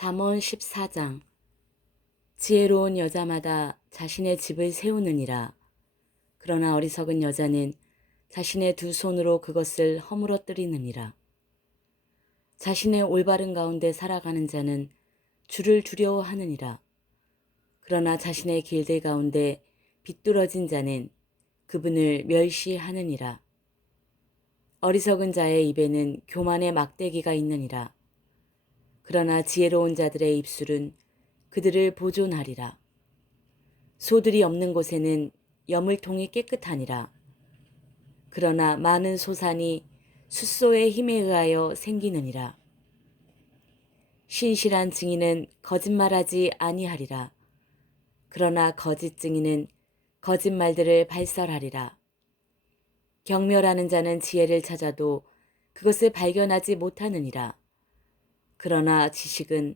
잠언 14장. 지혜로운 여자마다 자신의 집을 세우느니라. 그러나 어리석은 여자는 자신의 두 손으로 그것을 허물어뜨리느니라. 자신의 올바른 가운데 살아가는 자는 주를 두려워하느니라. 그러나 자신의 길들 가운데 비뚤어진 자는 그분을 멸시하느니라. 어리석은 자의 입에는 교만의 막대기가 있느니라. 그러나 지혜로운 자들의 입술은 그들을 보존하리라. 소들이 없는 곳에는 여물통이 깨끗하니라. 그러나 많은 소산이 숫소의 힘에 의하여 생기느니라. 신실한 증인은 거짓말하지 아니하리라. 그러나 거짓 증인은 거짓말들을 발설하리라. 경멸하는 자는 지혜를 찾아도 그것을 발견하지 못하느니라. 그러나 지식은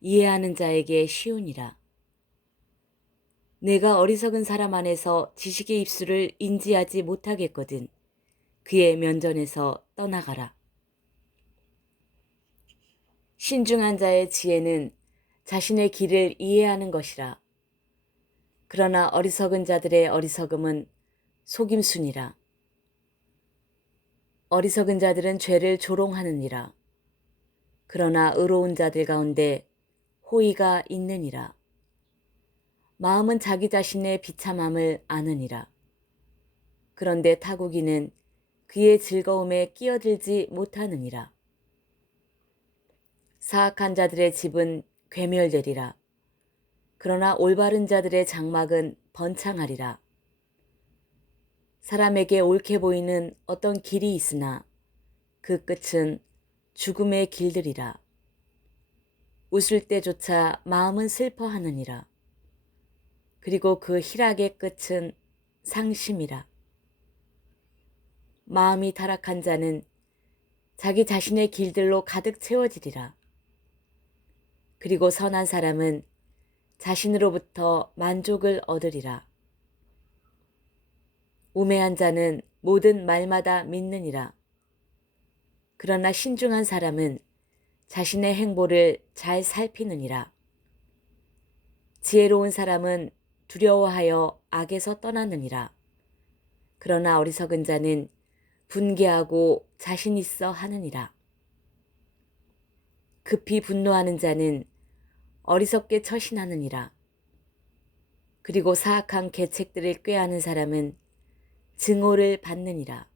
이해하는 자에게 쉬우니라. 내가 어리석은 사람 안에서 지식의 입술을 인지하지 못하겠거든 그의 면전에서 떠나가라. 신중한 자의 지혜는 자신의 길을 이해하는 것이라. 그러나 어리석은 자들의 어리석음은 속임수니라. 어리석은 자들은 죄를 조롱하느니라. 그러나 의로운 자들 가운데 호의가 있느니라. 마음은 자기 자신의 비참함을 아느니라. 그런데 타국이는 그의 즐거움에 끼어들지 못하느니라. 사악한 자들의 집은 괴멸되리라. 그러나 올바른 자들의 장막은 번창하리라. 사람에게 옳게 보이는 어떤 길이 있으나 그 끝은 죽음의 길들이라. 웃을 때조차 마음은 슬퍼하느니라. 그리고 그 희락의 끝은 상심이라. 마음이 타락한 자는 자기 자신의 길들로 가득 채워지리라. 그리고 선한 사람은 자신으로부터 만족을 얻으리라. 우매한 자는 모든 말마다 믿느니라. 그러나 신중한 사람은 자신의 행보를 잘 살피느니라. 지혜로운 사람은 두려워하여 악에서 떠나느니라. 그러나 어리석은 자는 분개하고 자신 있어 하느니라. 급히 분노하는 자는 어리석게 처신하느니라. 그리고 사악한 계책들을 꾀하는 사람은 증오를 받느니라.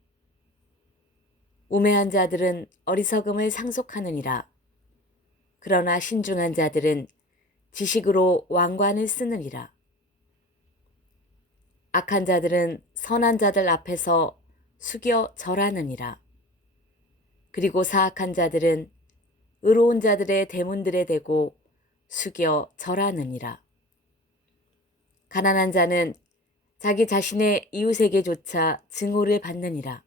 우매한 자들은 어리석음을 상속하느니라. 그러나 신중한 자들은 지식으로 왕관을 쓰느니라. 악한 자들은 선한 자들 앞에서 숙여 절하느니라. 그리고 사악한 자들은 의로운 자들의 대문들에 대고 숙여 절하느니라. 가난한 자는 자기 자신의 이웃에게조차 증오를 받느니라.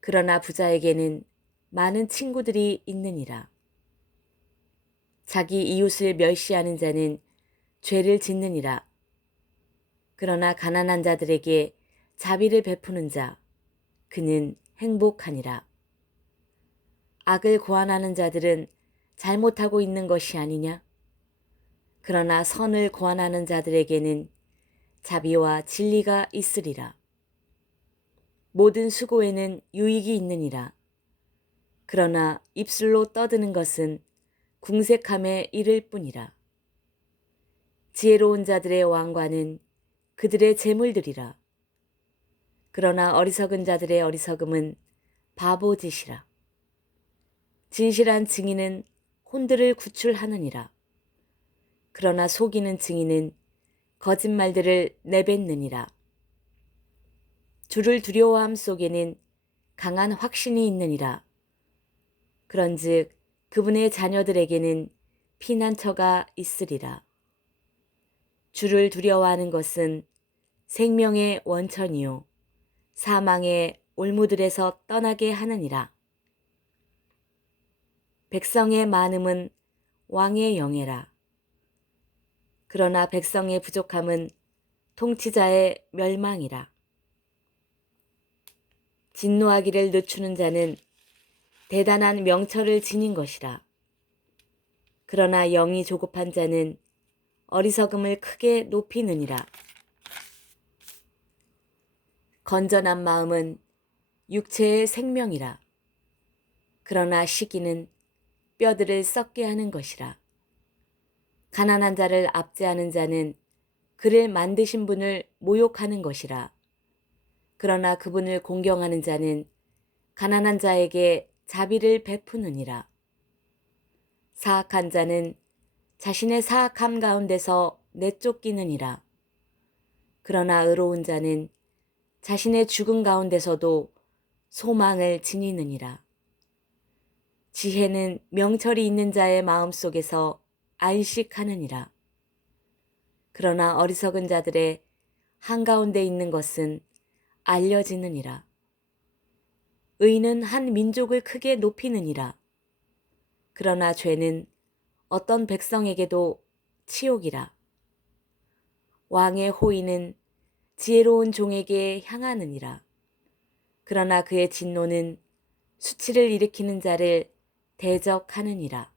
그러나 부자에게는 많은 친구들이 있느니라. 자기 이웃을 멸시하는 자는 죄를 짓느니라. 그러나 가난한 자들에게 자비를 베푸는 자, 그는 행복하니라. 악을 고안하는 자들은 잘못하고 있는 것이 아니냐? 그러나 선을 고안하는 자들에게는 자비와 진리가 있으리라. 모든 수고에는 유익이 있느니라. 그러나 입술로 떠드는 것은 궁색함에 이를 뿐이라. 지혜로운 자들의 왕관은 그들의 재물들이라. 그러나 어리석은 자들의 어리석음은 바보짓이라. 진실한 증인은 혼들을 구출하느니라. 그러나 속이는 증인은 거짓말들을 내뱉느니라. 주를 두려워함 속에는 강한 확신이 있느니라. 그런즉 그분의 자녀들에게는 피난처가 있으리라. 주를 두려워하는 것은 생명의 원천이요 사망의 올무들에서 떠나게 하느니라. 백성의 많음은 왕의 영예라. 그러나 백성의 부족함은 통치자의 멸망이라. 진노하기를 늦추는 자는 대단한 명철을 지닌 것이라. 그러나 영이 조급한 자는 어리석음을 크게 높이느니라. 건전한 마음은 육체의 생명이라. 그러나 시기는 뼈들을 썩게 하는 것이라. 가난한 자를 압제하는 자는 그를 만드신 분을 모욕하는 것이라. 그러나 그분을 공경하는 자는 가난한 자에게 자비를 베푸느니라. 사악한 자는 자신의 사악함 가운데서 내쫓기느니라. 그러나 의로운 자는 자신의 죽음 가운데서도 소망을 지니느니라. 지혜는 명철이 있는 자의 마음속에서 안식하느니라. 그러나 어리석은 자들의 한가운데 있는 것은 알려지느니라. 의는 한 민족을 크게 높이느니라. 그러나 죄는 어떤 백성에게도 치욕이라. 왕의 호의는 지혜로운 종에게 향하느니라. 그러나 그의 진노는 수치를 일으키는 자를 대적하느니라.